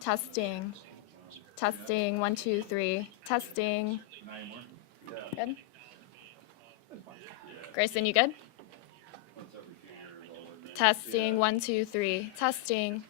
Testing. Testing. 1, 2, 3. Testing. Good. Grayson, you good? Testing. 1, 2, 3. Testing.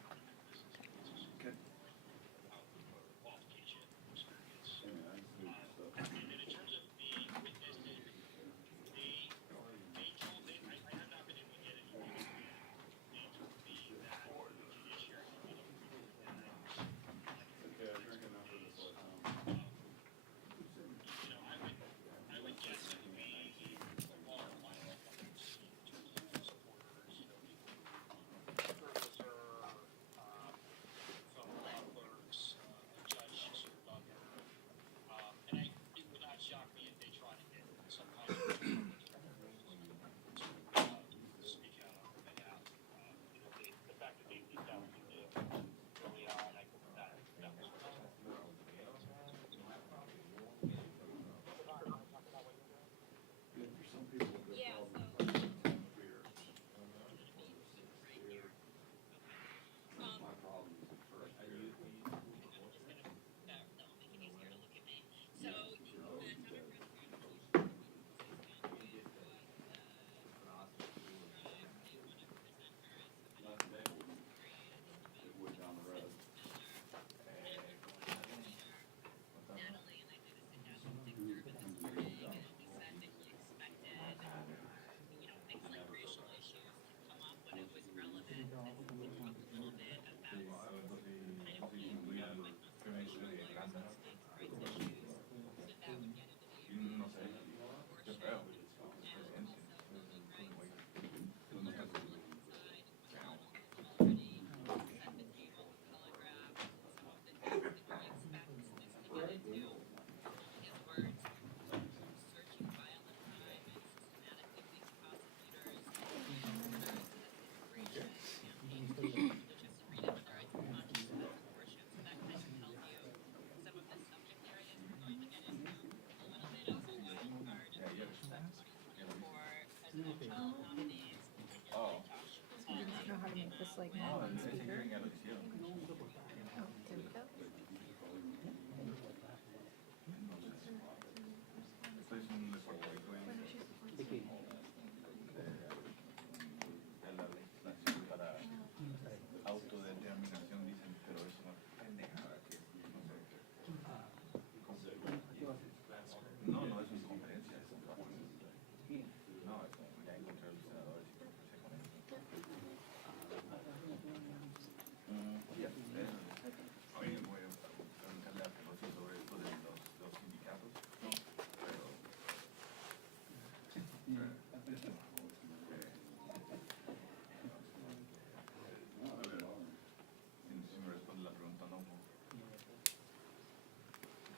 Know how to make this like more on speaker.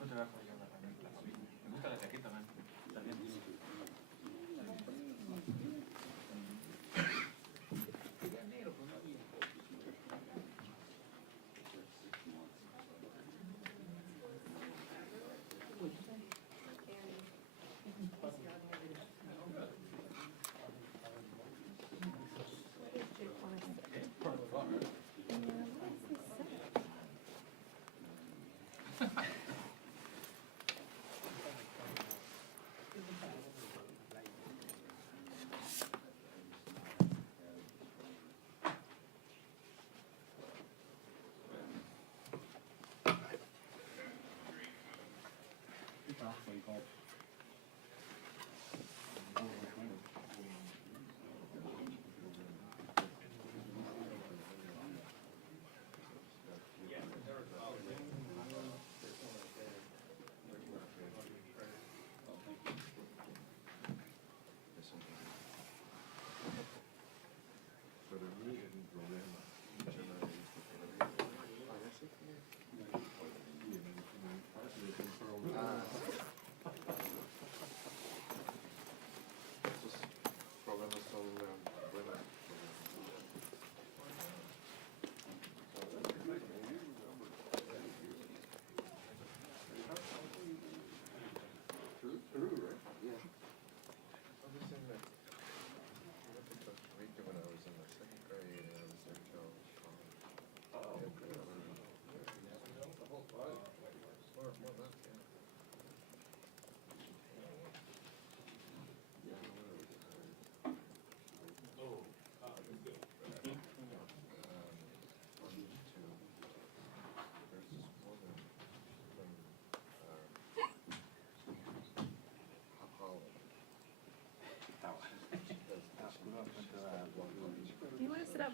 Oh, there we go.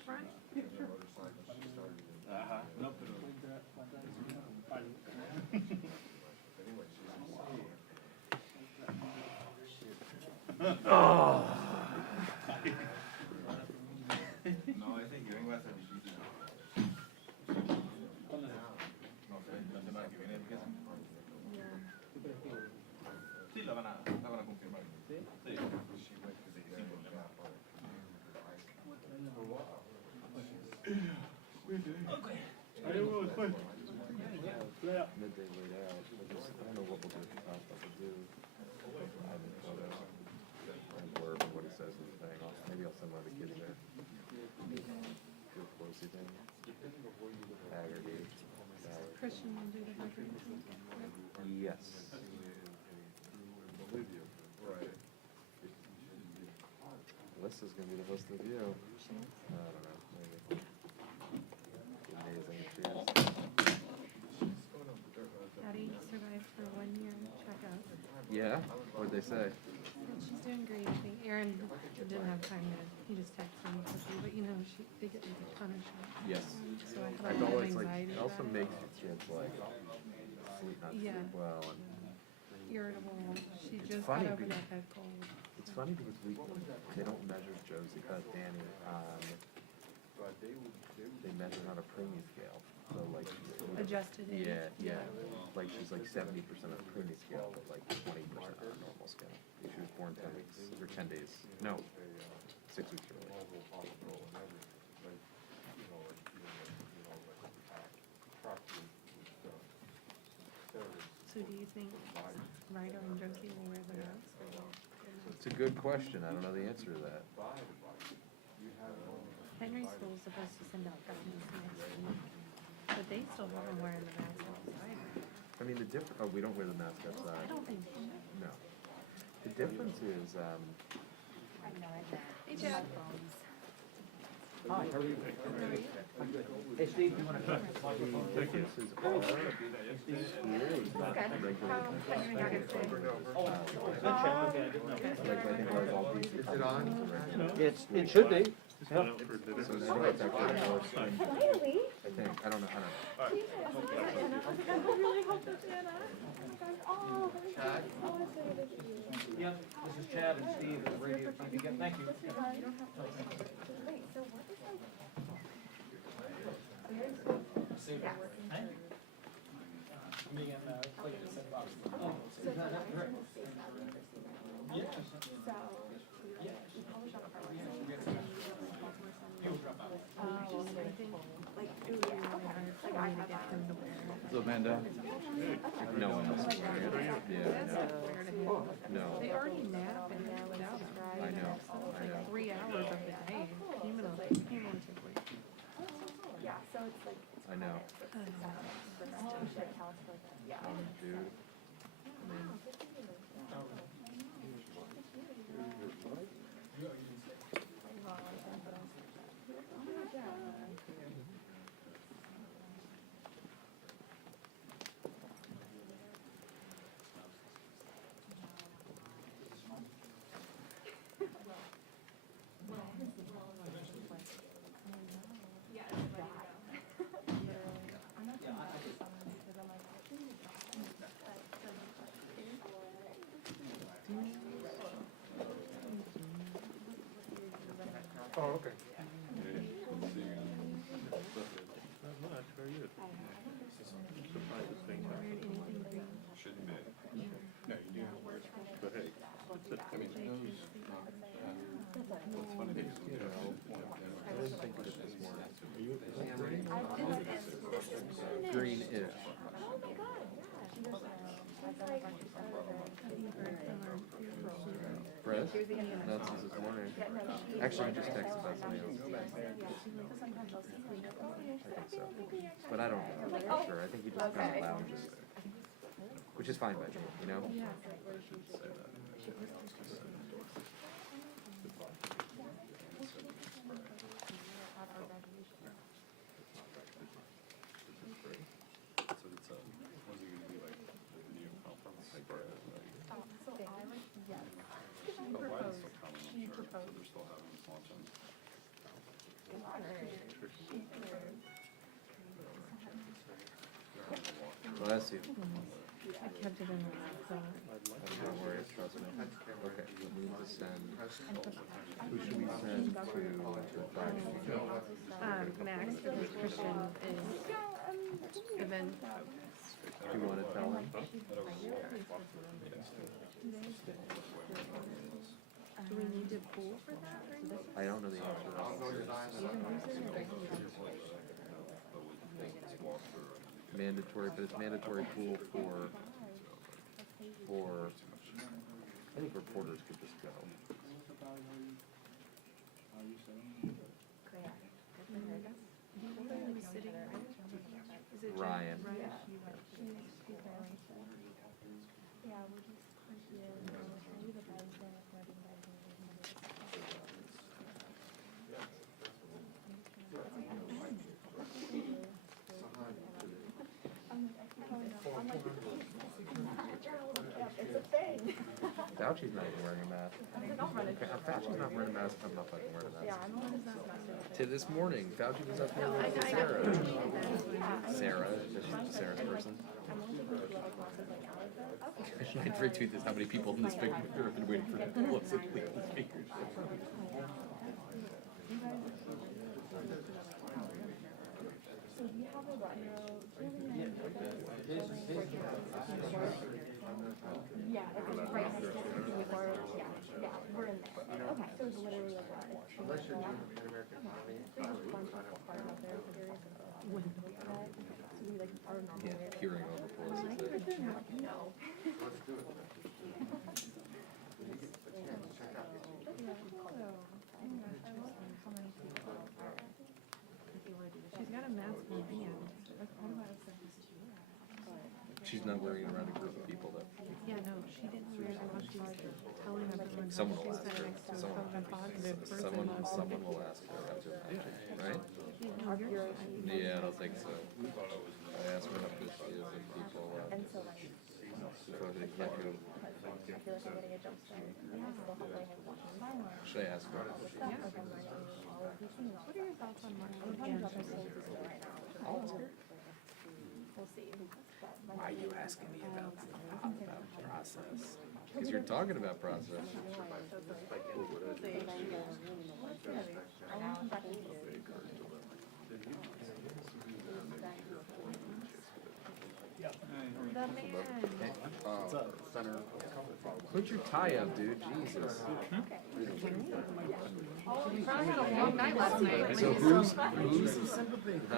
front? No, pero... No, ese que vengo a ser difícil. No sé, la semana que viene empieza. Sí, la van a confirmar. Sí. Sí. Sin problema. Okay. I don't know, it's fun. Midday laid out. I don't know what we'll do with the top, but we'll do. I haven't thought of a blurb of what he says in the thing. Maybe I'll send one of the kids there. Do a Pelosi thing. Aggregate. Christian will do the budget. Yes. Right. Alyssa's gonna be the host of the View. I don't know. Maybe. Amazing if she is. Addie survived for 1 year checkup. Yeah? What'd they say? And she's doing great. I think Aaron didn't have time to, he just texted me quickly, but you know, they get like a ton of shots. Yes. So I I had a know lot of it's like, anxiety it also about makes it. your kids like sleep, not Yeah. sleep well. And Irritable. She It's just funny got over because- that head cold. it's funny because they don't measure Josie, Danny, they measure on a preemie scale. So like, Adjusted age. yeah. Like she's like 70% on a preemie scale, but like 20% on a normal scale. She was born 10 weeks, or 10 days, no, 6 weeks early. So do you think Ryder and Josie will wear the mask? Or will It's a good question, I don't know the answer to that. Henry's school is supposed to send out guidance next week, but they still have them wearing the mask outside. I mean, we don't wear the mask I outside. don't think so. No. The difference is, Hey, Chad. Hi, how are you? I'm good. Hey, Steve, you want to come? the differences are, the school is not regulated. Good check, okay, I didn't know. Like, I think like all these. Is it on? It should be. So I think it's actually enforced. I think, I don't know. I really hope that's Anna. Oh, Chad? Yep, this is Chad and Steve at Radio TV. Thank you. So Amanda? No one else is wearing it. Yeah, no. They already nap and without them. I know. It's like 3 hours of the day cumulatively. I know. Dude. Oh, okay. Shouldn't be. No, you do. But hey, I mean, those, what's funny is, You know, I didn't think of it this morning. Green-ish. Fred? No, this is this morning. Actually, we just texted about something else. I think so. But I don't know for sure. I think he just kind of lounges there. Which is fine by me, you know? Yeah. Bless you. I kept it in the cell. I'm not worried, trust me. Okay, we need to send, who should we send to the fire chief? Max, because Christian is event. Do you wanna tell him? Do we need to pool for that or anything? I don't know the answer to that. Mandatory, but it's mandatory pool for, I think reporters could just go. Is it Ryan. Fauci's not even wearing a mask. Fauci's not wearing a mask. I'm not fucking wearing a mask. To this morning, Fauci was up here with Sarah. Sarah, she's Sarah's person. My retweet is how many people in this big picture have been waiting for Pelosi to leave the speakership. Yeah, it's right next to the before, yeah, we're in there. Okay, so it's literally like that. Unless you're doing the Pan-American Army. There's a bunch of cars out there, so there is so we like our normal way. Yeah, peering over Pelosi's head. No. Let's do it. She's got a mask in her hand. She's not wearing it around a group of people though. Yeah, no, she didn't wear it while she was telling everyone how Someone she will sat ask her. next to a COVID positive person. Someone will ask her after the meeting, right? No, you're right. Yeah, I don't think so. I asked her how this is and people, And so like, go to the executive. I feel like I'm getting a jump start. And I still have like a watching Should I ask her? like I'm learning all of these things. What are your thoughts on Martin? I'm talking about my soul display right now. I'll ask her. We'll see. Why are you asking me about process? Because you're talking about process. The man. Put your tie up, dude. Jesus. You probably had a long night last night. So who's? I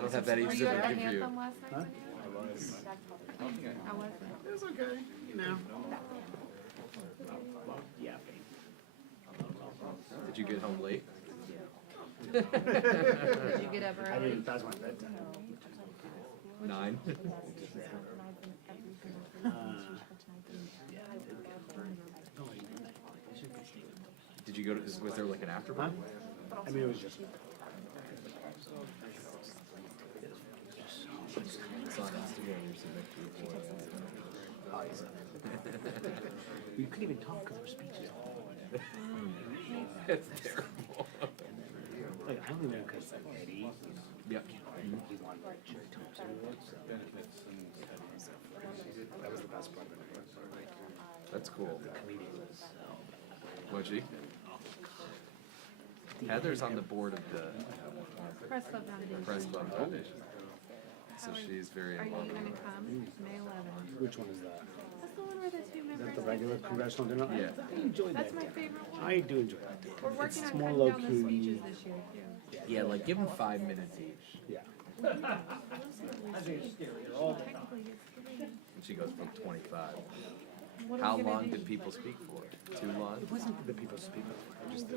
don't have that Were easy you at to the give you. anthem last night? How was it? It was okay, you know. Yeah. Did you get home late? Did you get up I early? didn't, that was my bedtime. 9? Yeah, I did get home. Did you go to, was there like an after Huh? party? I mean, it was just. It's on Instagram, you're sitting next to your boy. Oh, he's we couldn't even talk because our speeches. It's terrible. Like, I only know because like Eddie, Yep. he won like Cherry Thompson Awards. That was the best part of it. That's cool. The comedian was Was she? Heather's on the board of the Press Club Foundation. Press Club Foundation. So she's very Are you involved. gonna come? May 11th. Which one is that? That's the one where the two Is members. that the regular congressional dinner? Yeah. I enjoyed That's that. my day. favorite one. I do enjoy that. day. We're working It's on more cutting low down the key. speeches this year too. Yeah, like give them 5 minutes each. Yeah. Technically it's 3. And she goes from 25. What are How we gonna long do? did people speak for? Too long? It wasn't the people speaking. It just they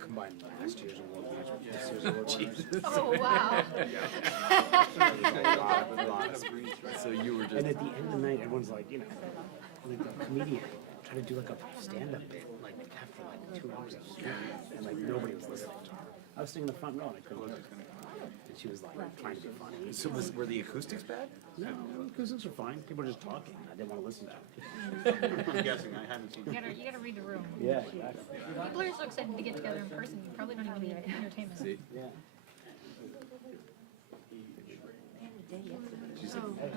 combined last year's award winners with this year's award winners. Oh, wow. So you were And just, at the end of the night, everyone's like, you know, like a comedian try to do like a stand-up bit, like after like 2 hours of straight, and like nobody was listening to her. I was sitting in the front row and I couldn't hear her. And she was like trying to be funny. so were the acoustics bad? No, acoustics are fine. People are just talking. I didn't want to listen to them. I'm guessing, I haven't seen. You gotta read the room. Yeah, exactly. People are so excited to get together in person, you probably don't even need entertainment. See? Yeah. So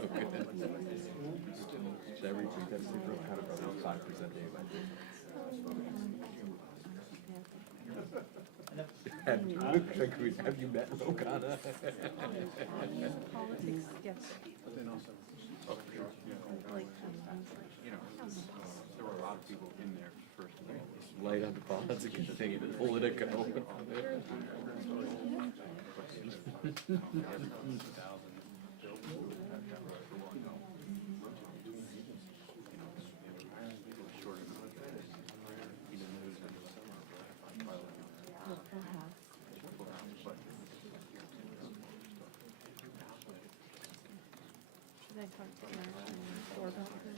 good. Should I repeat that super kind of 5% day by day? Have you met Locana? Politics gets You know, there were a lot of people in there first of all. Light on the ball, that's a good thing in Politico. Should I talk to Aaron or about her?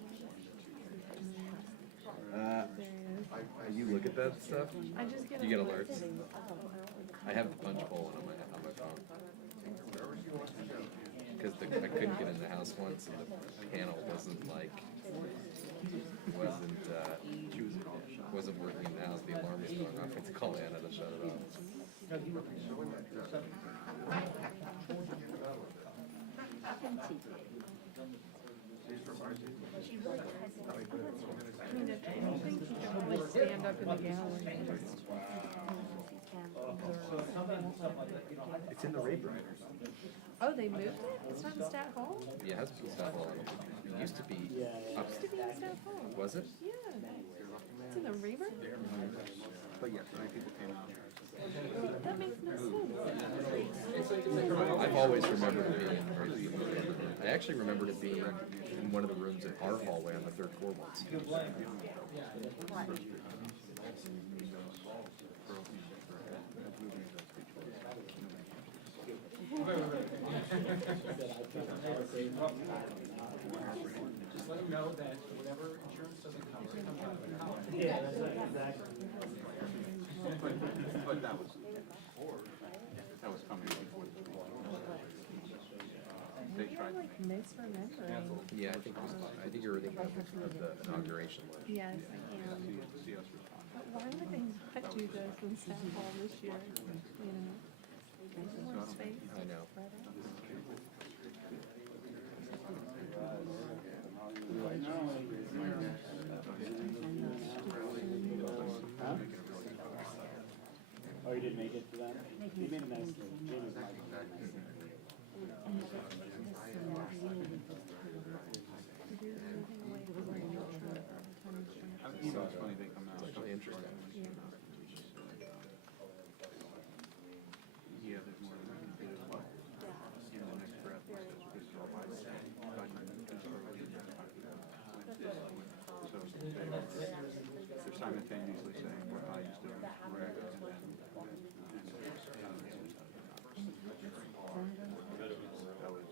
There he is. You look at that stuff? I just get You get alerts. alerts? I have the punch bowl on my phone. Because I couldn't get in the house once and the panel wasn't wasn't working in the house. The alarm was going off. I had to call Anna to shut it off. I mean, if anything, you can only stand up in the gallery and just It's in the rape room. Oh, they moved it? It's not in Stat Hall? Yeah, it has to be Stat Hall. It used to be up. It used to be in Stat Hall. Was it? Yeah. It's in the Reaver? But yes, many people came out. That makes no sense. I've always remembered it being, I actually remembered it being in one of the rooms in our hallway on the third floor once. Just let them know that whatever insurance doesn't cover, it comes out of their house. Yeah, that's right, exactly. But that was coming before the they Maybe tried I'm to like misremembering. Yeah, I think you're thinking of the inauguration one. Yes, I am. see us respond. But why would they not do this in Stat Hall this year? You know? More space. I know. Huh? Oh, you didn't make it to that? You made a nice Jamie's mic. You know, it's funny they come out. It's actually interesting. Yeah, there's more than we can do. In the next breath, he says, this is all I say. So they're simultaneously saying what I used to do is correct, and then that was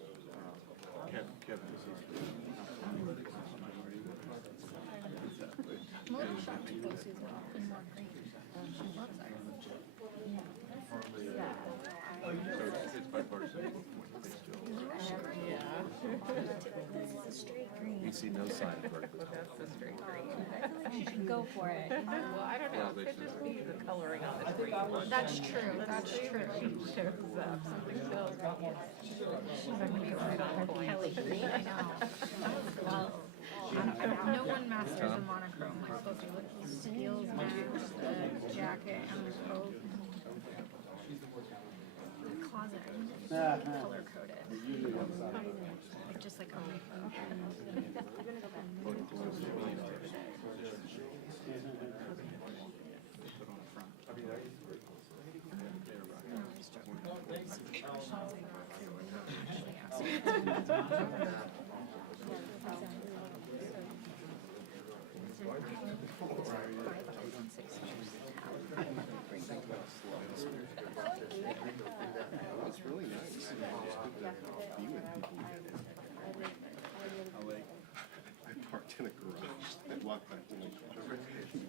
Kevin. Well, it shocked Pelosi's not in more green. She loves that. So it's bipartisan. This is a straight green. We see no sign of vertical. I feel like she should go for it. Well, I don't know, it could just be the coloring on the tree. That's true, that's true. Shows up, something feels right. She's not gonna be right on point. Kelly green, I know. Well, no one masters a monochrome. I'm supposed to look at the skills match, the jacket, and the coat. The closet, color coded. Like just like a repo. It's really nice. Just be with people. I parked in a garage. I walked back to the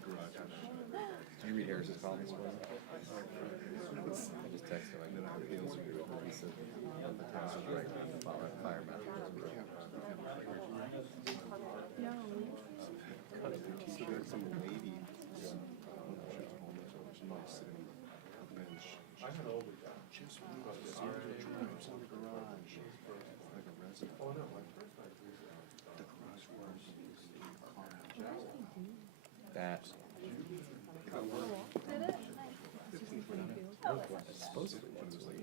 garage. Did you read Harris's column this morning? I just texted him, I know he feels agree with it. He said, the town is right on the fire method. No. So there's some That. Supposedly, that's what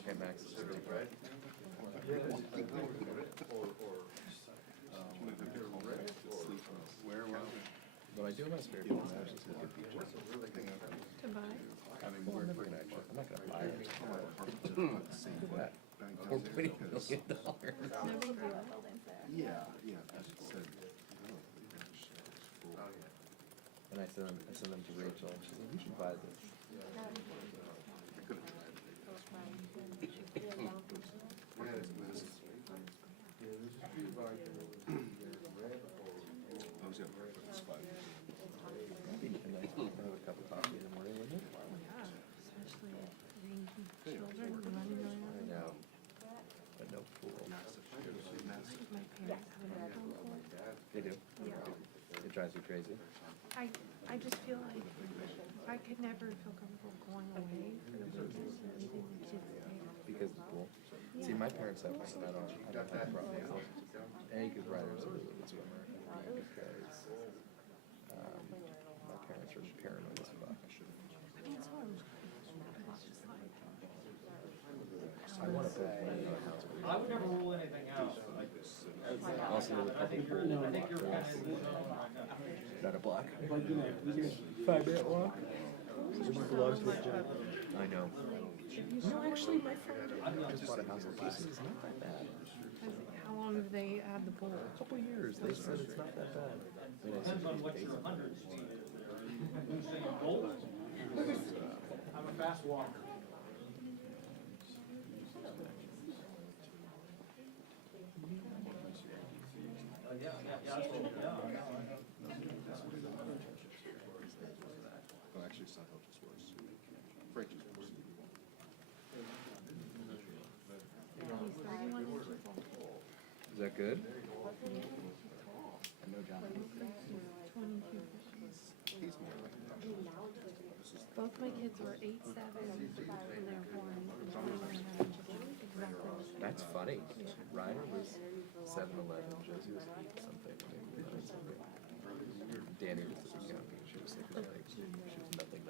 okay, Max is doing right. Where was it? What I do in my spare time is actually look at beaches. To buy? Well, I'm never gonna actually, I'm not gonna buy it. That, $4.8 million. No big deal. Yeah, that's what it said. And I send them to Rachel, and she's like, you should buy this. And I have a cup of coffee in the morning with it. Yeah, especially raising children and running I around. know, but no pool. My parents have an alcohol pool. They do? Yeah. It drives you crazy? I just feel like I could never feel comfortable going away for the weekend and leaving the kids there. Because of the pool? See, my parents have one, and I don't have a problem with it. A, because Ryder's a really good swimmer, and B, because, my parents are paranoid as fuck. I mean, it's home. But it's just like, I want to put money in a house. I would never rule anything out. Also, with a I think couple you're, pool I think you're kind walkers. of. Not a block. 5-minute walk. I know. No, actually, my friend just bought a house in Pelosi. It's not that bad. how long have they had the pool? A couple years, they said it's not that bad. I mean, I said Depends on what your hundreds need. You say gold? I'm a fast walker. Oh, actually, Seinfeld is worse. Frankie's worse. He's 31 inches tall. Is that good? I know John. 22 inches. He's more like Both my kids were 8'7" when they were born, and 21.5 inches long, exactly the same. That's funny. Ryder was 7'11", Josie was 8 something, maybe 9 something. Danny was the weekend, she was like, she was nothing.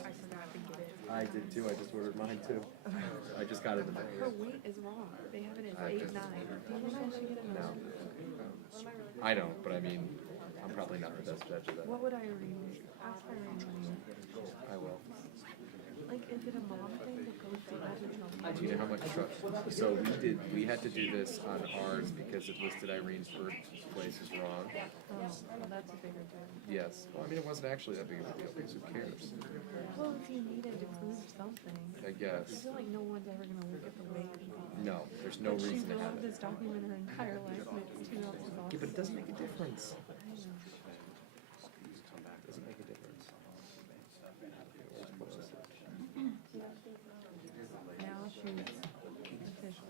I forgot to get it. I did too, I just ordered mine too. I just got it in the Her weight is wrong. They have it as I 8'9". just- Do you think I should get it? No. I don't, but I mean, I'm probably not the best judge of that. What would I read? Ask my range. I will. Like, is it a mom thing that goes to every Do you know how much truck? So we had to do this on ours because it listed Irene's birthplace as wrong. well, that's a bigger deal. Yes. Well, I mean, it wasn't actually that big of a deal because who cares? Well, if you needed to prove something, I I guess. feel like no one's ever gonna look at the weight. No, there's no But she's reason to have allowed it. this document her entire life, and it's 2 ounces off. Yeah, but it doesn't make a difference. I know. It doesn't make a difference. Now she's official.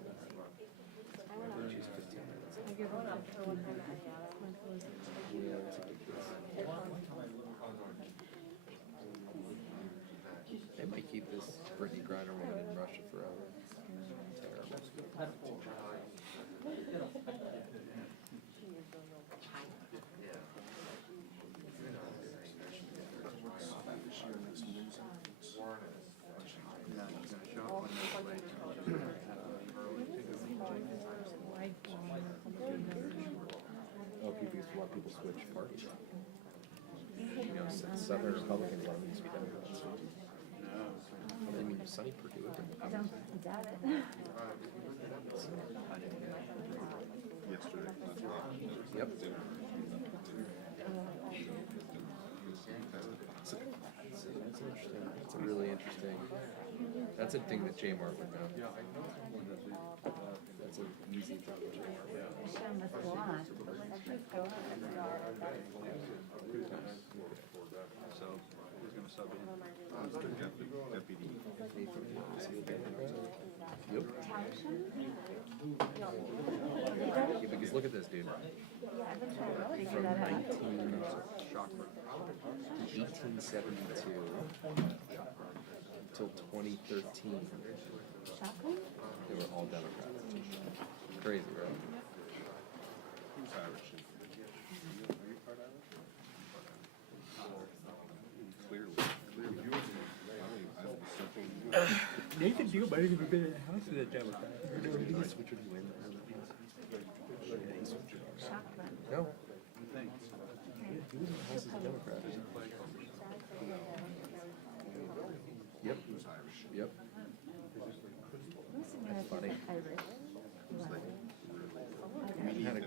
She's 15 minutes. I give her 15. My Pelosi. Yeah, it's a big deal. They might keep this Brittany Griner woman in Russia forever. Terrible. Oh, people, a lot of people switch parties. You know, Southern Republicans want to be Democrats. I mean, Sonny Perdue had been yesterday. Yep. That's interesting. That's a really interesting. That's a thing that J Mart would know. That's an easy thing that J Mart would know. So, who's gonna sub in? Deputy. Is he a Democrat? Yep. Yeah, because look at this dude. From 1872 to until 2013, Shotgun? they were all Democrats. Crazy, right? Who's Irish? Are you part Irish? Clearly. Nathan Deal might have even been in the house of the Democrat. Switch with you in there. Shotgun. No. He was in the House as a Democrat. Yep. Yep. That's funny. Irish. We had a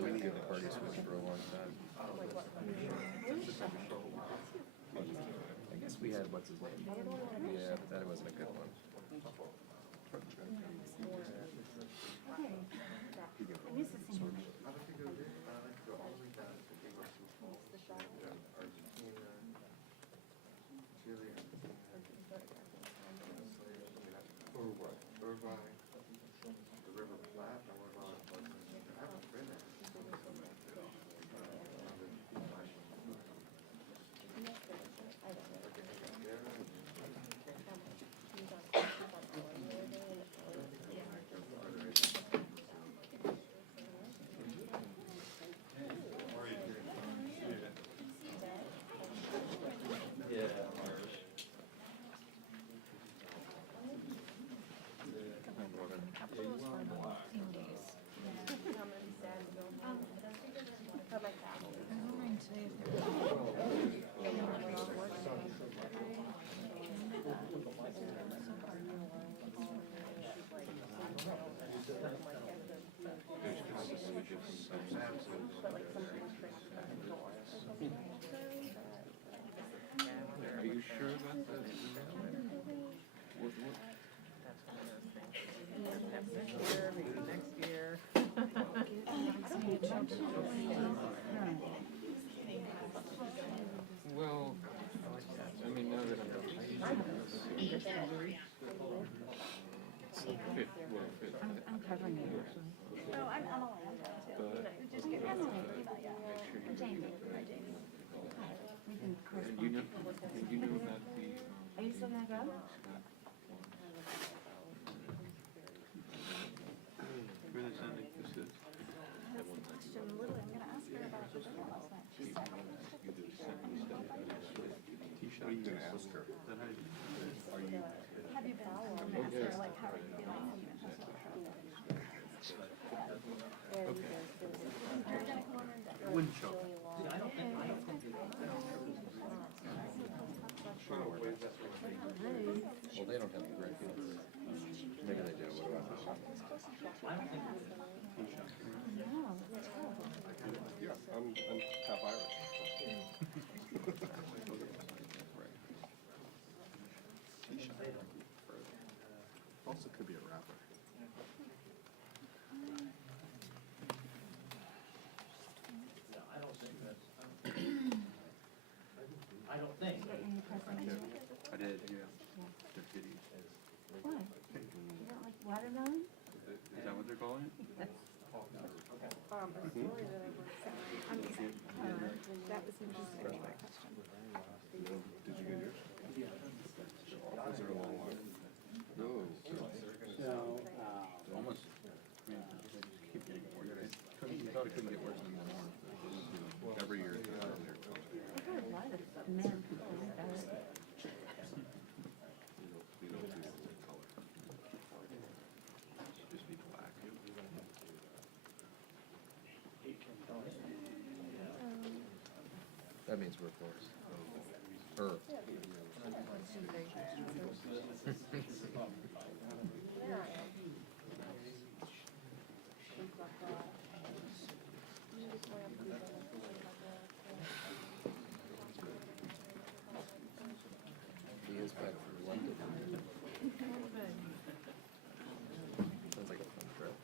really good party switch for a long time. I guess we had what's his name? Yeah, but that wasn't a good one. It is the same. Are you sure about that? Next year. Well, I mean, now that I'm I'm covering you. No, I'm all in. Just get That's okay. Jamie. We can correspond. you know about the, Are you still gonna go? where they sending this is? Question Lily, I'm gonna ask her about the dinner last night. She said, You did send me stuff. What are you gonna ask her? Are you? have you been? I'm gonna ask her, like, how are you feeling? Have you been tested? You're gonna come over and Wind choke. Well, they don't have any grandkids. Maybe they do. What do I know? Yeah, I'm half Irish. Also could be a rapper. I did, yeah. They're kitties. Why? You don't like watermelon? Is that what they're calling it? That was interesting, my question. Did you get yours? Was there a long line? No. Almost. I mean, they just keep getting worse. You thought it couldn't get worse anymore. Every year it's earlier. I've heard a lot of men complain about it. Just be black. That means we're forced. Or. He is back from London. Sounds like a fun trip.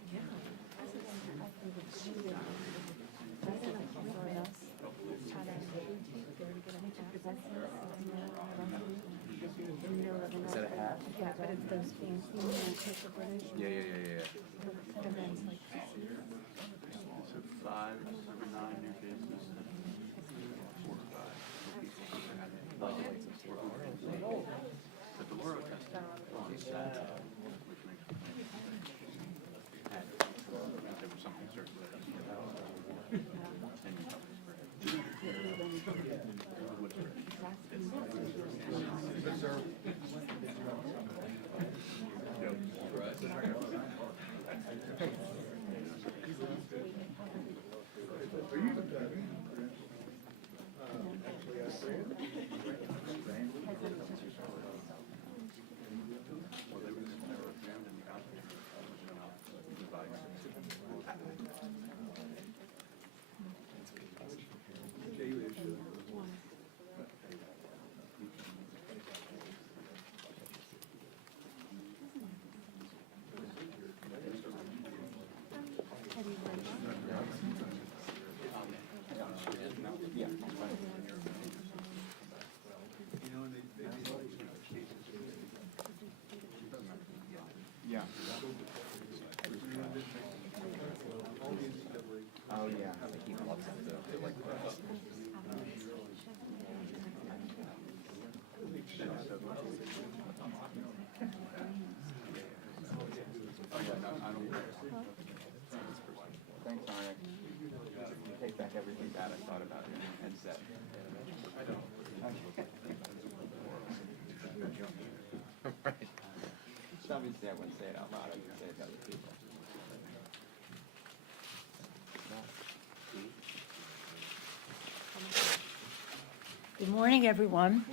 Is that a hat? Yeah, but it's those fancy, paper British Yeah. events like So 5 over 9 new cases. 4 or 5. But the Laura test Oh, yeah, he loves them to like birds. Thanks, Onyx. Take back everything bad I thought about you and said. Right. Obviously, I wouldn't say it out loud. I would say it to other people. Good morning, everyone.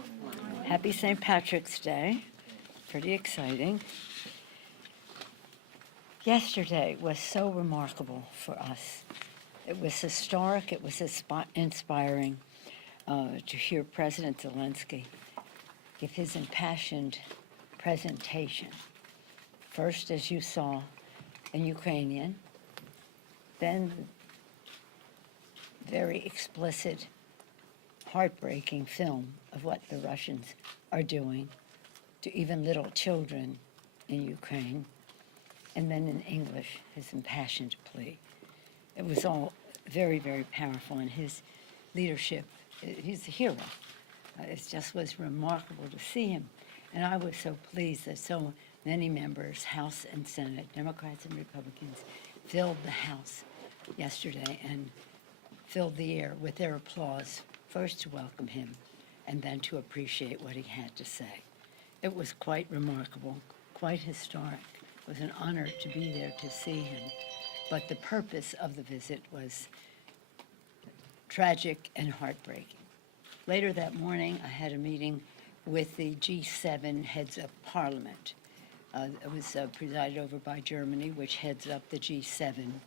Happy St. Patrick's Day. Pretty exciting. Yesterday was so remarkable for us. It was historic. It was inspiring to hear President Zelensky give his impassioned presentation. First, as you saw, in Ukrainian, then very explicit, heartbreaking film of what the Russians are doing to even little children in Ukraine, and then in English, his impassioned plea. It was all very, very powerful, and his leadership, he's a hero. It just was remarkable to see him. And I was so pleased that so many members, House and Senate, Democrats and Republicans, filled the House yesterday and filled the air with their applause, first to welcome him and then to appreciate what he had to say. It was quite remarkable, quite historic. It was an honor to be there to see him. But the purpose of the visit was tragic and heartbreaking. Later that morning, I had a meeting with the G7 heads of parliament. It was presided over by Germany, which heads up the G7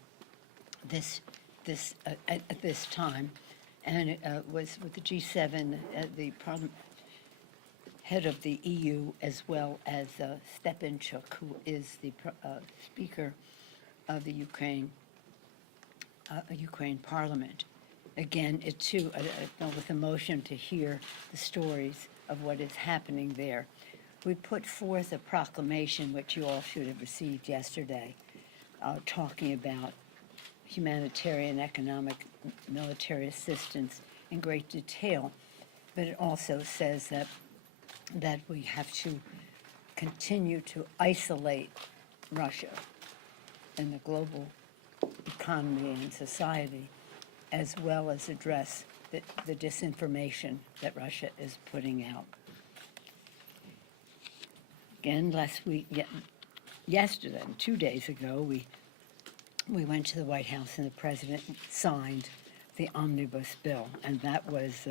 at this time. And it was with the G7, the head of the EU, as well as Stepanchuk, who is the Speaker of the Ukraine Parliament. Again, it too, with emotion to hear the stories of what is happening there. We put forth a proclamation, which you all should have received yesterday, talking about humanitarian, economic, military assistance in great detail, but it also says that we have to continue to isolate Russia in the global economy and society, as well as address the disinformation that Russia is putting out. Again, yesterday, 2 days ago, we went to the White House and the president signed the omnibus bill, and that was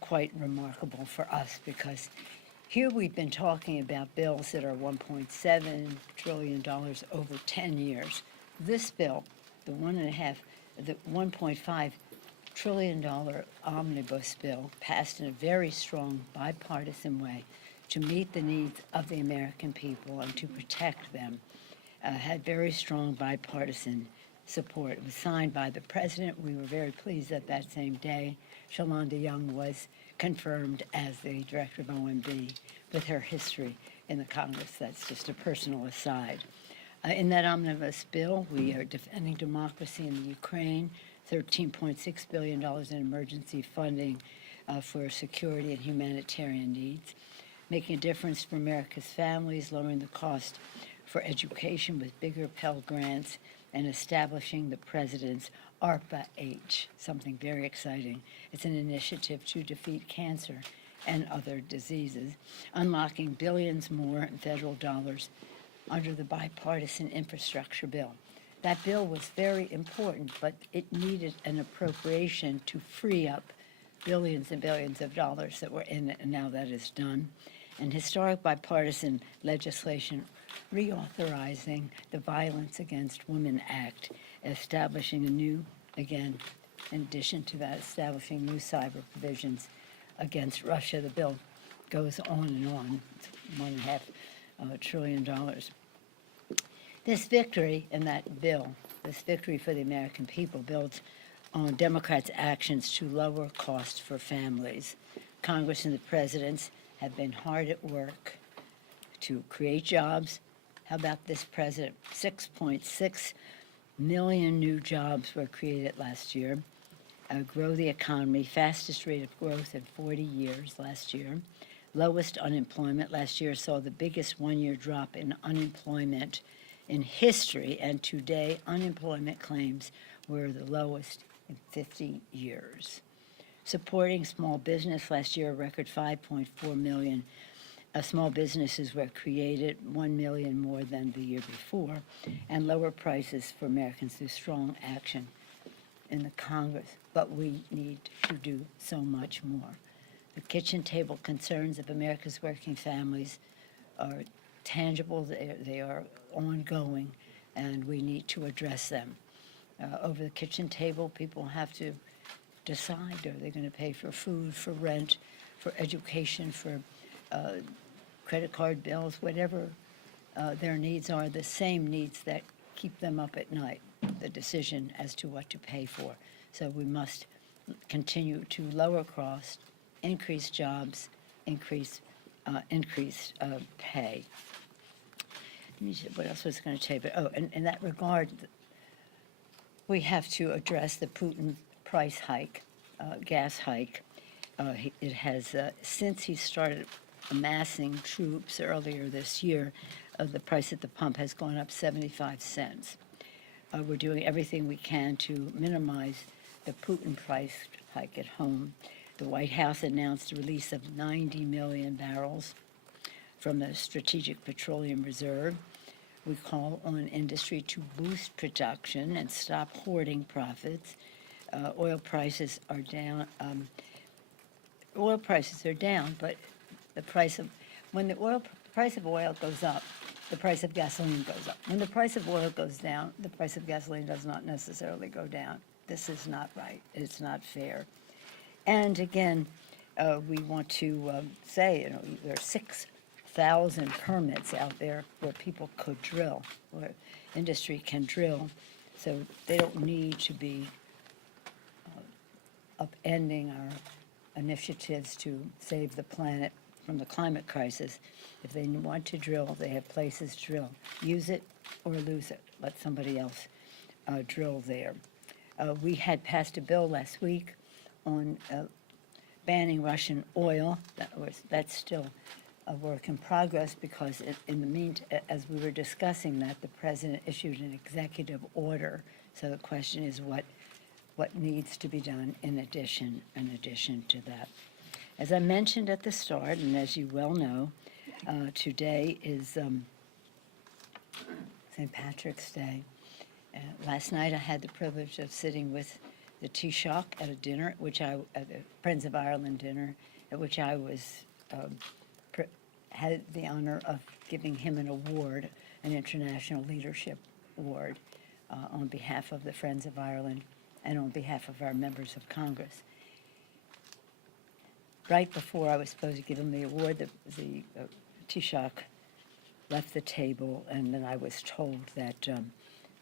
quite remarkable for us because here we've been talking about bills that are $1.7 trillion over 10 years. This bill, the $1.5 trillion omnibus bill, passed in a very strong bipartisan way to meet the needs of the American people and to protect them, had very strong bipartisan support. It was signed by the president. We were very pleased that same day Shalonda Young was confirmed as the director of OMB with her history in the Congress. That's just a personal aside. In that omnibus bill, we are defending democracy in the Ukraine, $13.6 billion in emergency funding for security and humanitarian needs, making a difference for America's families, lowering the cost for education with bigger Pell Grants, and establishing the president's ARPA-H, something very exciting. It's an initiative to defeat cancer and other diseases, unlocking billions more in federal dollars under the bipartisan infrastructure bill. That bill was very important, but it needed an appropriation to free up billions and billions of dollars that were in it, and now that is done. And historic bipartisan legislation reauthorizing the Violence Against Women Act, establishing a new, again, in addition to that, establishing new cyber provisions against Russia. The bill goes on and on. It's $1.5 trillion. This victory in that bill, this victory for the American people, builds on Democrats' actions to lower costs for families. Congress and the presidents have been hard at work to create jobs, How about this, President? 6.6 million new jobs were created last year. Grow the economy, fastest rate of growth in 40 years last year. Lowest unemployment. Last year saw the biggest one-year drop in unemployment in history, and today unemployment claims were the lowest in 50 years. Supporting small business. Last year, a record 5.4 million small businesses were created, 1 million more than the year before, and lower prices for Americans through strong action in the Congress. But we need to do so much more. The kitchen table concerns of America's working families are tangible, they are ongoing, and we need to address them. Over the kitchen table, people have to decide, are they going to pay for food, for rent, for education, for credit card bills, whatever their needs are, the same needs that keep them up at night, the decision as to what to pay for. So we must continue to lower costs, increase jobs, increase pay. Let me see, what else was I going to tell you? But, in that regard, we have to address the Putin price hike, gas hike. It has, since he started amassing troops earlier this year, the price at the pump has gone up 75 cents. We're doing everything we can to minimize the Putin price hike at home. The White House announced the release of 90 million barrels from the Strategic Petroleum Reserve. We call on industry to boost production and stop hoarding profits. Oil prices are down. But the price of when the price of oil goes up, the price of gasoline goes up. When the price of oil goes down, the price of gasoline does not necessarily go down. This is not right. It's not fair. And again, we want to say, there are 6,000 permits out there where people could drill, where industry can drill, so they don't need to be upending our initiatives to save the planet from the climate crisis. If they want to drill, they have places to drill. Use it or lose it. Let somebody else drill there. We had passed a bill last week on banning Russian oil. That's still a work in progress because in the meantime, as we were discussing that, the president issued an executive order. So the question is what needs to be done in addition to that. As I mentioned at the start, and as you well know, today is St. Patrick's Day. Last night I had the privilege of sitting with the Taoiseach at a dinner, at the Friends of Ireland dinner, at which I was had the honor of giving him an award, an International Leadership Award, on behalf of the Friends of Ireland and on behalf of our members of Congress. Right before I was supposed to give him the award, the Taoiseach left the table, and then I was told that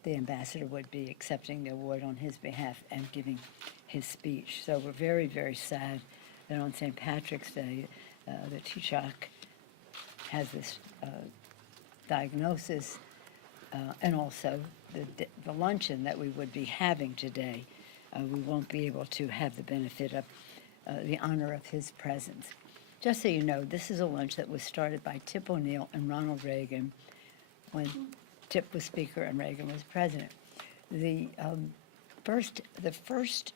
the ambassador would be accepting the award on his behalf and giving his speech. So we're very, very sad that on St. Patrick's Day, the Taoiseach has this diagnosis, and also the luncheon that we would be having today, we won't be able to have the benefit of the honor of his presence. Just so you know, this is a lunch that was started by Tip O'Neill and Ronald Reagan when Tip was Speaker and Reagan was President. The first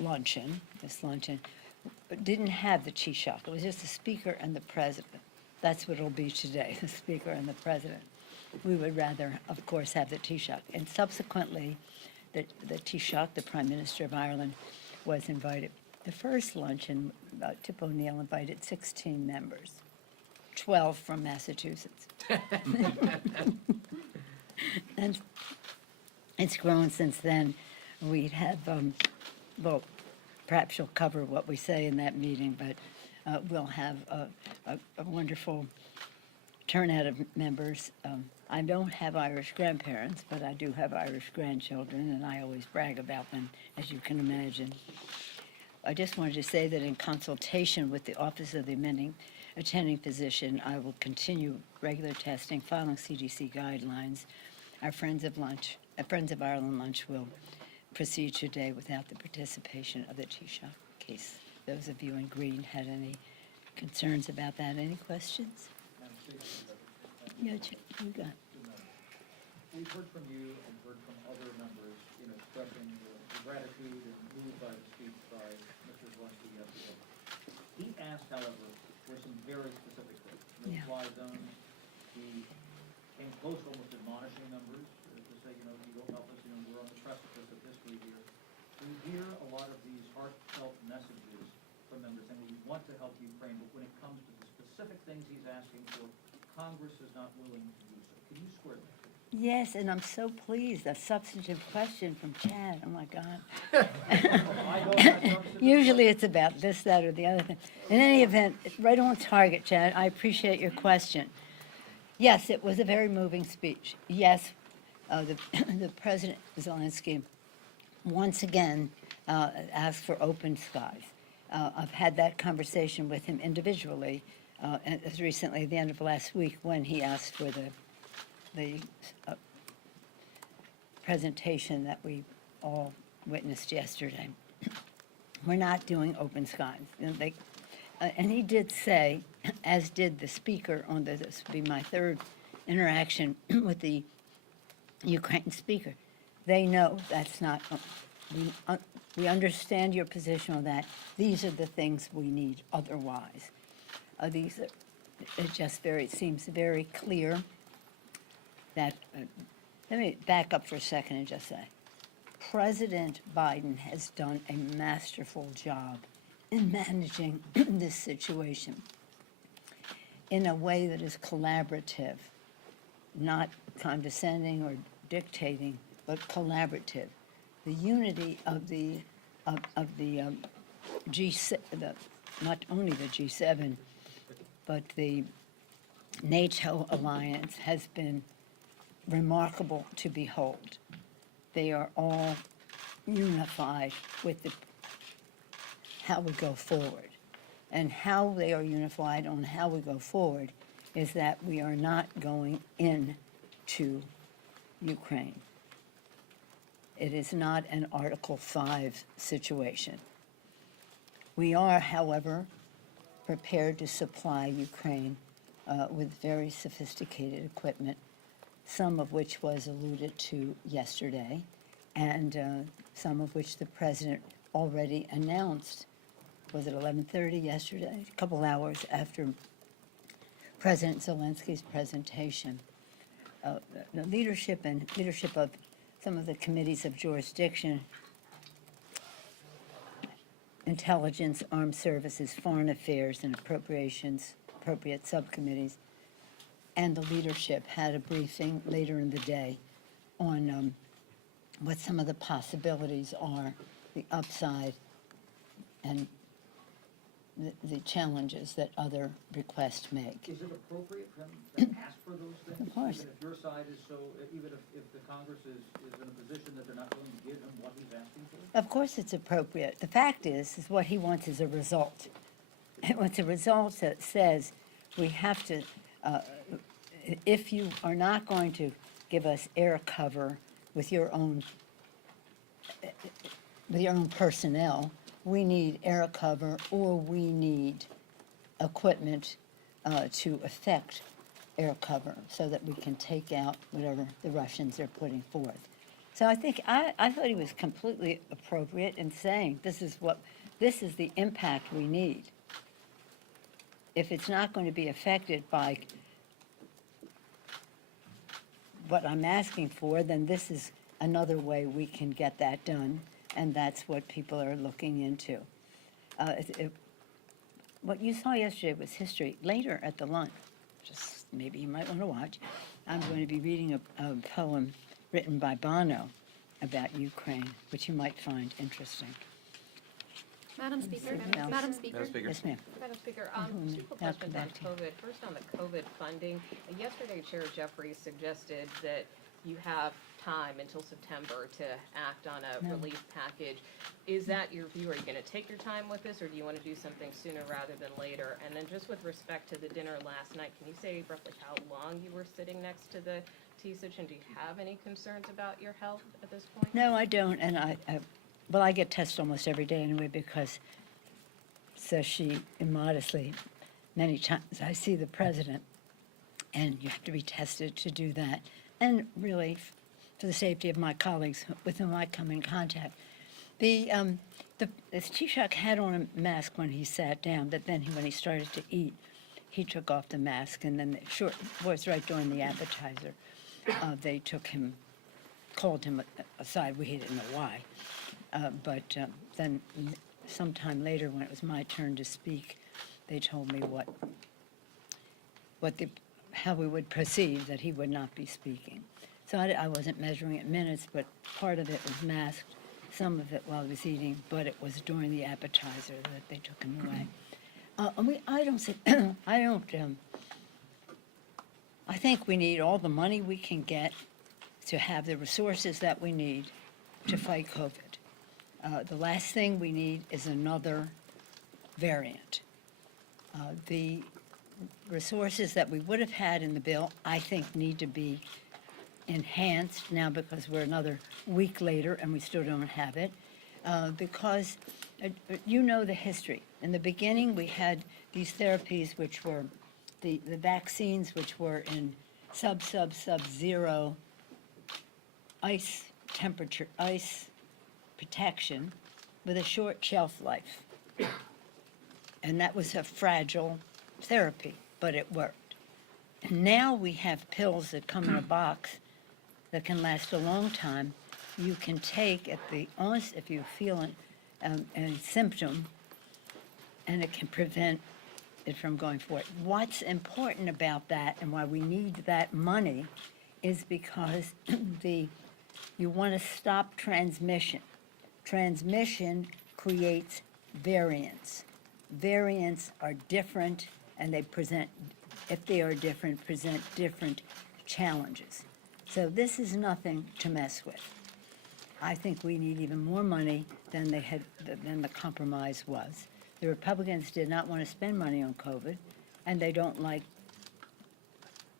luncheon, this luncheon, didn't have the Taoiseach. It was just the Speaker and the President. That's what it'll be today, the Speaker and the President. We would rather, of course, have the Taoiseach. And subsequently, the Taoiseach, the Prime Minister of Ireland, was invited. The first luncheon, Tip O'Neill invited 16 members, 12 from Massachusetts. And it's grown since then. We'd have, well, perhaps you'll cover what we say in that meeting, but we'll have a wonderful turnout of members. I don't have Irish grandparents, but I do have Irish grandchildren, and I always brag about them, as you can imagine. I just wanted to say that in consultation with the Office of the attending physician. I will continue regular testing, following CDC guidelines. Our Friends of Ireland lunch will proceed today without the participation of the Taoiseach case. Those of you in green had any concerns about that? Any questions? Yeah, you got. We've heard from you and heard from other members, expressing the gratitude and moved by the speech by Mr. Zelensky yesterday. He asked, however, for some very specific things. Yeah. No-fly zones. He came close to almost admonishing members to say, you don't help us, we're on the precipice of history here. We hear a lot of these heartfelt messages from members saying we want to help Ukraine, but when it comes to the specific things he's asking for, Congress is not willing to do so. Can you square that? Yes, and I'm so pleased, a substantive question from Chad, oh my God. Usually it's about this, that, or the other thing. In any event, it's right on target, Chad, I appreciate your question. Yes, it was a very moving speech. Yes, the President Zelensky once again asked for open skies. I've had that conversation with him individually as recently at the end of last week when he asked for the presentation that we all witnessed yesterday. We're not doing open skies. And he did say, as did the speaker on this would be my third interaction with the Ukraine speaker, they know that's not, we understand your position on that. These are the things we need otherwise. It seems very clear that, let me back up for a second and just say, President Biden has done a masterful job in managing this situation in a way that is collaborative, not condescending or dictating, but collaborative. The unity of the G7, not only the G7, but the NATO alliance has been remarkable to behold. They are all unified with how we go forward. And how they are unified on how we go forward is that we are not going into Ukraine. It is not an Article 5 situation. We are, however, prepared to supply Ukraine with very sophisticated equipment, some of which was alluded to yesterday, and some of which the President already announced. Was it 11:30 yesterday? A couple hours after President Zelensky's presentation. The leadership of some of the committees of jurisdiction, Intelligence, Armed Services, Foreign Affairs, and appropriate subcommittees, and the leadership had a briefing later in the day on what some of the possibilities are, the upside, and the challenges that other requests make. Is it appropriate for them to ask for those things? Of course. Even if your side is so, even if the Congress is in a position that they're not willing to give him what he's asking for? Of course it's appropriate. The fact is what he wants is a result. He wants a result that says we have to, if you are not going to give us air cover with your own personnel, we need air cover or we need equipment to effect air cover so that we can take out whatever the Russians are putting forth. So I think I thought he was completely appropriate in saying this is the impact we need. If it's not going to be affected by what I'm asking for, then this is another way we can get that done, and that's what people are looking into. What you saw yesterday was history. Later at the lunch, just maybe you might want to watch, I'm going to be reading a poem written by Bono about Ukraine, which you might find interesting. Madam Speaker, Madam Madam Speaker. Yes, ma'am. Madam Speaker, Mhm. two quick I'll questions come on back to you. COVID. First, on the COVID funding. Yesterday, Chair Jeffries suggested that you have time until September to act on a No. relief package. is that your view? Are you gonna take your time with this, or do you wanna do something sooner rather than later? And then just with respect to the dinner last night, can you say roughly how long you were sitting next to the T-Sitch, and do you have any concerns about your health at this point? No, I don't, and well, I get tested almost every day anyway, because, says she immodestly, many times I see the president, and you have to be tested to do that. And really, for the safety of my colleagues with whom I come in contact. The Taoiseach had on a mask when he sat down, but then when he started to eat, he took off the mask, and then was right during the appetizer. They called him aside. We didn't know why. But then sometime later, when it was my turn to speak, they told me how we would proceed, that he would not be speaking. So I wasn't measuring it minutes, but part of it was masked, some of it while he was eating, but it was during the appetizer that they took him away. I think we need all the money we can get to have the resources that we need to fight COVID. The last thing we need is another variant. The resources that we would have had in the bill, I think, need to be enhanced now, because we're another week later and we still don't have it. Because you know the history. In the beginning, we had these therapies, which were the vaccines, which were in sub-zero ice temperature, ice protection with a short shelf life. And that was a fragile therapy, but it worked. And now we have pills that come in a box that can last a long time. You can take at the onset if you feel a symptom, and it can prevent it from going forward. What's important about that, and why we need that money, is because you want to stop transmission. Transmission creates variants. Variants are different, and they present, if they are different, present different challenges. So this is nothing to mess with. I think we need even more money than the compromise was. The Republicans did not want to spend money on COVID, and they don't like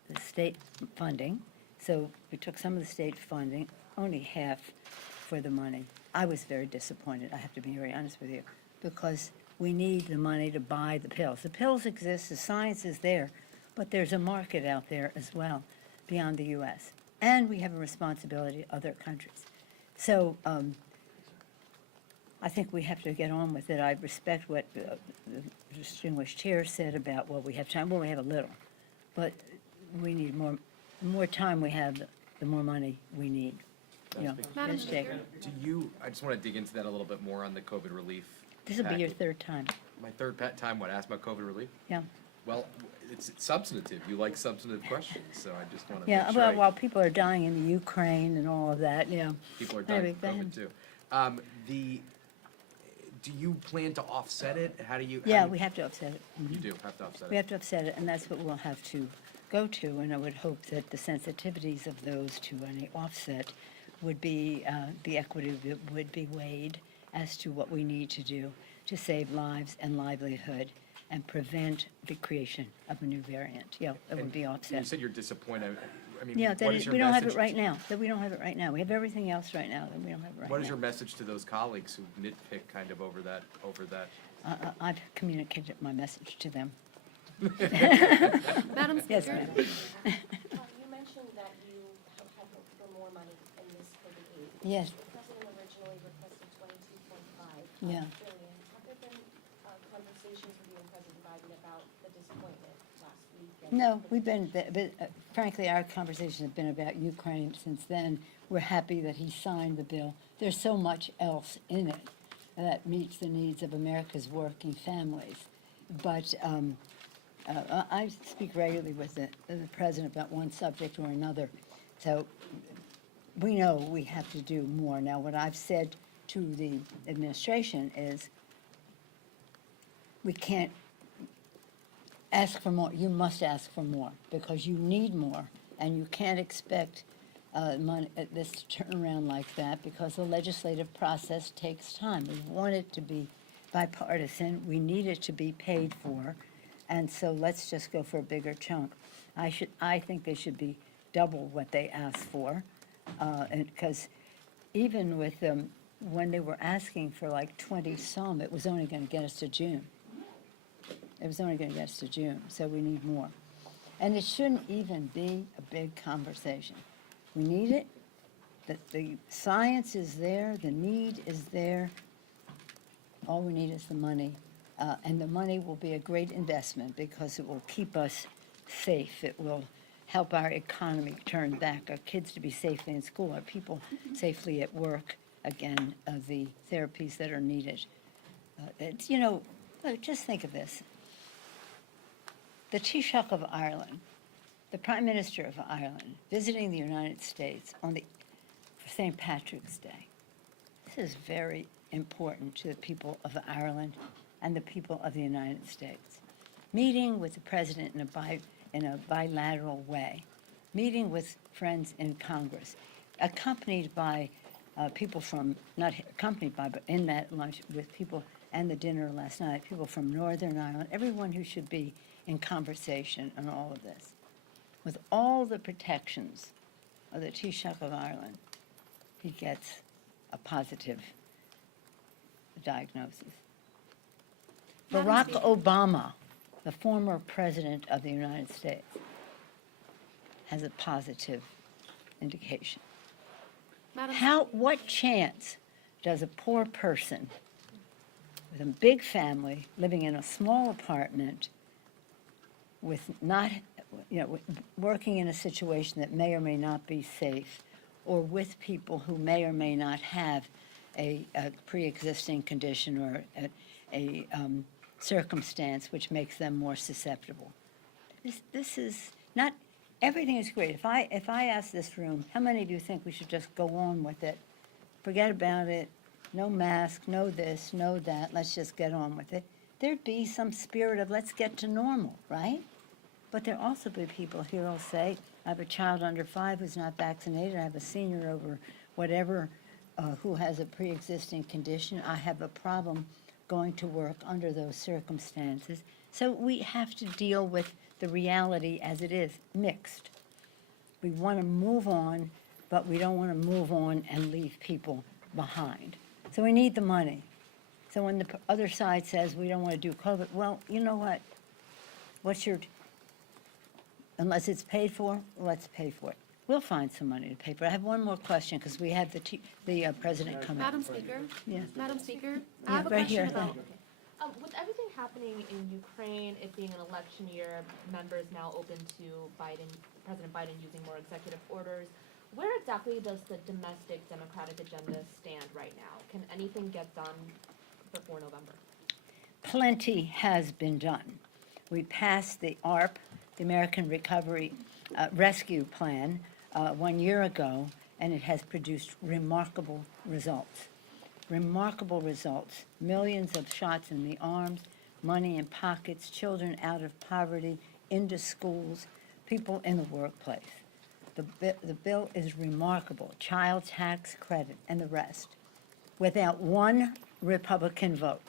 the state funding. So we took some of the state funding, only half for the money. I was very disappointed, I have to be very honest with you, because we need the money to buy the pills. The pills exist, the science is there, but there's a market out there as well beyond the U.S. And we have a responsibility to other countries. So I think we have to get on with it. I respect what the distinguished chair said about, well, we have time. Well, we have a little, but we need more. The more time we have, the more money we need. You know, Madam Ms. Jacob. Do you, I just want to dig into that a little bit more on the COVID relief. This will be your package. third time. My third time, what, ask about COVID relief? Yeah. Well, it's substantive. You like substantive questions, so I just want to Yeah, make sure well, while people are dying in the Ukraine and all of that, people are dying Anyway, from go COVID too. Do you plan to offset it? How do you? Yeah, we have to offset it. You do have to offset We it. have to offset it, and that's what we'll have to go to, and I would hope that the sensitivities of those to any offset would be, the equity would be weighed as to what we need to do to save lives and livelihood and prevent the creation of a new variant. Yeah, it would be You offset. said you're disappointed. I mean, Yeah, what that is is, your we don't have message it right now, that we don't have it right now. We have everything else right now, that we don't have it right now. What is your message to those colleagues who nitpick kind of over that? I've communicated my message to them. Madam Yes, Speaker? ma'am. You mentioned that you have had hoped for more money in this COVID aid. Yes, The president originally requested 22.5 Yeah. billion. Have there been conversations with you and President Biden about the disappointment last week? no, we've been, frankly, our conversations have been about Ukraine since then. We're happy that he signed the bill. There's so much else in it that meets the needs of America's working families. But I speak regularly with the president about one subject or another. So we know we have to do more. Now, what I've said to the administration is we can't ask for more. You must ask for more because you need more, and you can't expect this turnaround like that because the legislative process takes time. We want it to be bipartisan. We need it to be paid for. And so let's just go for a bigger chunk. I think they should be double what they asked for. And because even with them, when they were asking for like 20 some, it was only going to get us to June. It was only going to get us to June, so we need more. And it shouldn't even be a big conversation. We need it. The science is there. The need is there. All we need is the money. And the money will be a great investment because it will keep us safe. It will help our economy turn back, our kids to be safely in school, our people safely at work, again, the therapies that are needed. It's, look, just think of this. The Taoiseach of Ireland, the Prime Minister of Ireland, visiting the United States for St. Patrick's Day. This is very important to the people of Ireland and the people of the United States. Meeting with the President in a bilateral way, meeting with friends in Congress, accompanied by people from, not accompanied by, but in that lunch with people and the dinner last night, people from Northern Ireland, everyone who should be in conversation on all of this. With all the protections of the Taoiseach of Ireland, he gets a positive diagnosis. Barack Obama, the former president of the United States, has a positive indication. What chance does a poor person with a big family living in a small apartment with not, working in a situation that may or may not be safe, or with people who may or may not have a pre-existing condition or a circumstance which makes them more susceptible? This is not, everything is great. If I ask this room, how many do you think we should just go on with it? Forget about it, no mask, no this, no that, let's just get on with it. There'd be some spirit of let's get to normal, right? But there'll also be people here who'll say, I have a child under 5 who's not vaccinated, I have a senior over whatever who has a pre-existing condition, I have a problem going to work under those circumstances. So we have to deal with the reality as it is, mixed. We want to move on, but we don't want to move on and leave people behind. So we need the money. So when the other side says we don't want to do COVID, well, you know what? Unless it's paid for, let's pay for it. We'll find some money to pay for it. I have one more question because we had the president come in. Madam Speaker? Yeah. Madam Speaker? Yeah, I have a right question here, about, with everything happening in Ukraine, it being an election year, members now open to President Biden using more executive orders, where exactly does the domestic Democratic agenda stand right now? Can anything get done before November? Plenty has been done. We passed the ARP, the American Recovery Rescue Plan, 1 year ago, and it has produced remarkable results. Remarkable results. Millions of shots in the arms, money in pockets, children out of poverty, into schools, people in the workplace. The bill is remarkable. Child tax credit and the rest. Without one Republican vote.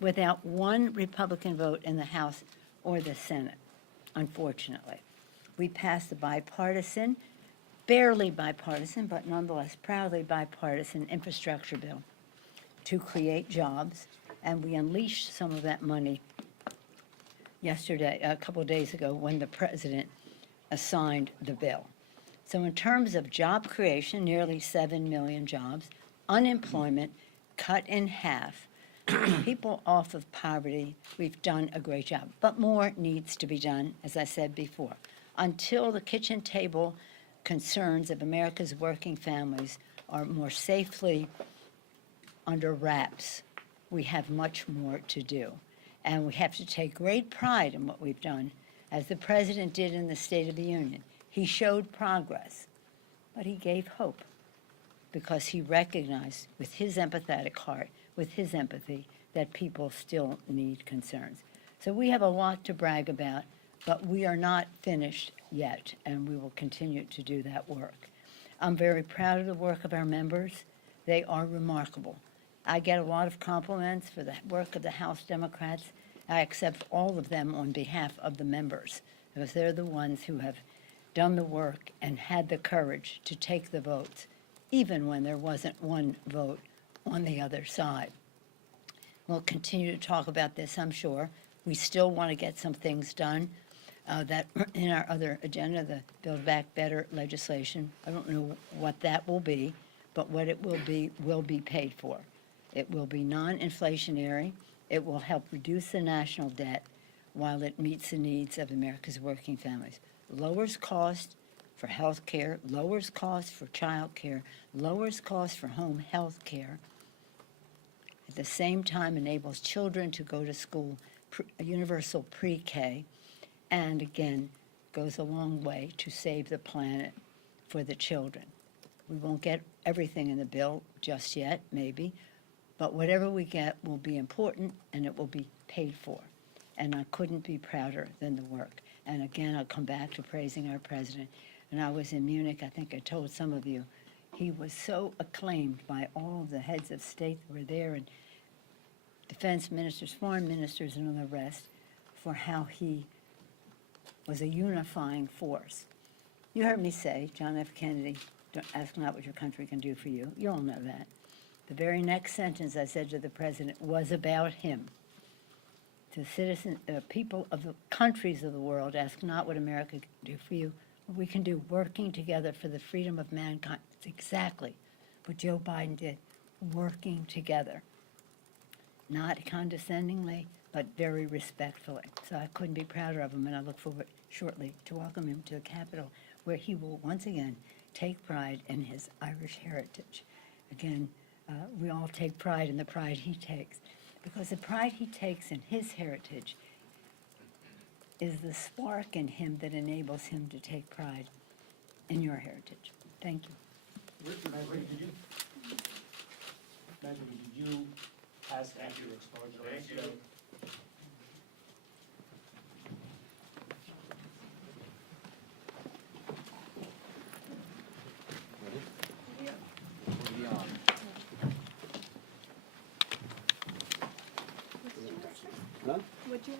Without one Republican vote in the House or the Senate, unfortunately. We passed the bipartisan, barely bipartisan, but nonetheless proudly bipartisan infrastructure bill to create jobs, and we unleashed some of that money yesterday, a couple of days ago, when the president signed the bill. So in terms of job creation, nearly 7 million jobs, unemployment cut in half, people off of poverty, we've done a great job. But more needs to be done, as I said before. Until the kitchen table concerns of America's working families are more safely under wraps, we have much more to do. And we have to take great pride in what we've done, as the president did in the State of the Union. He showed progress, but he gave hope because he recognized with his empathetic heart, with his empathy, that people still need concerns. So we have a lot to brag about, but we are not finished yet, and we will continue to do that work. I'm very proud of the work of our members. They are remarkable. I get a lot of compliments for the work of the House Democrats. I accept all of them on behalf of the members, because they're the ones who have done the work and had the courage to take the votes, even when there wasn't one vote on the other side. We'll continue to talk about this, I'm sure. We still want to get some things done that in our other agenda, the Build Back Better legislation. I don't know what that will be, but what it will be paid for. It will be non-inflationary. It will help reduce the national debt while it meets the needs of America's working families. Lowers cost for health care, lowers cost for child care, lowers cost for home health care. At the same time, enables children to go to school, universal pre-K, and again, goes a long way to save the planet for the children. We won't get everything in the bill just yet, maybe, but whatever we get will be important and it will be paid for. And I couldn't be prouder than the work. And again, I'll come back to praising our president. And I was in Munich, I think I told some of you, he was so acclaimed by all of the heads of state that were there, and defense ministers, foreign ministers, and all the rest, for how he was a unifying force. You heard me say, John F. Kennedy, don't ask not what your country can do for you. You all know that. The very next sentence I said to the president was about him. To citizens, people of the countries of the world, ask not what America can do for you. What we can do working together for the freedom of mankind. It's exactly what Joe Biden did, working together. Not condescendingly, but very respectfully. So I couldn't be prouder of him, and I look forward shortly to welcome him to the Capitol, where he will once again take pride in his Irish heritage. Again, we all take pride in the pride he takes, because the pride he takes in his heritage is the spark in him that enables him to take pride in your heritage. Thank you. Benjamin, did you pass after your exposure? Thank you. Huh? Would you?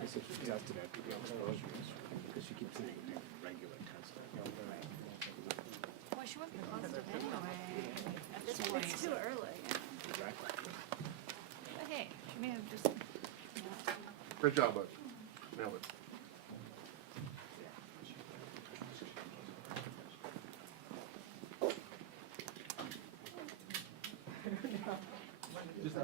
I said she tested it because she keeps saying regular testing. Well, she wouldn't be positive anyway. At this point. It's too early. Exactly. But hey, she may have just. Great job, bud. Nailed it. Just